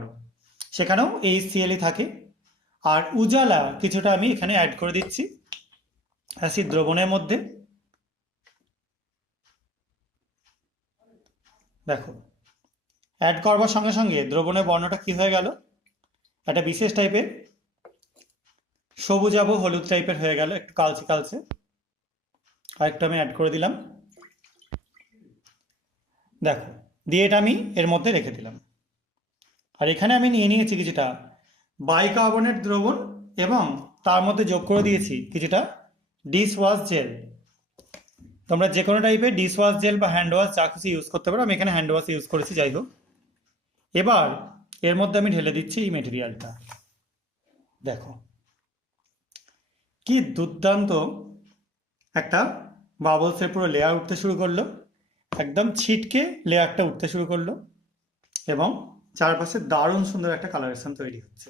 পারো, সেখানেও HCl থাকে। আর উজালা কিছুটা আমি এখানে অ্যাড করে দিচ্ছি অ্যাসিড দ্রবণের মধ্যে। দেখো, অ্যাড করবার সঙ্গে সঙ্গে দ্রবণের বর্ণটা কি হয়ে গেল, একটা বিশেষ টাইপের সবুজাভ হলুদ টাইপের হয়ে গেল, একটু কালচে কালচে। আরেকটু আমি অ্যাড করে দিলাম। দেখো, দিয়ে এটা আমি এর মধ্যে রেখে দিলাম। আর এখানে আমি নিয়ে নিয়েছি কিছুটা বাইকার্বনেট দ্রবণ এবং তার মধ্যে যোগ করে দিয়েছি কিছুটা ডিশ ওয়াশ জেল। তোমরা যে কোনো টাইপের ডিশ ওয়াশ জেল বা হ্যান্ড ওয়াশ যা কিছু ইউজ করতে পারো, আমি এখানে হ্যান্ড ওয়াশ ইউজ করেছি। যাই হোক, এবার এর মধ্যে আমি ঢেলে দিচ্ছি এই মেটেরিয়ালটা। দেখো কি দুর্দান্ত একটা বাবলসের পুরো লেয়ার উঠতে শুরু করলো, একদম ছিটকে লেয়ারটা উঠতে শুরু করলো এবং চারপাশে দারুণ সুন্দর একটা কালারেশন তৈরি হচ্ছে।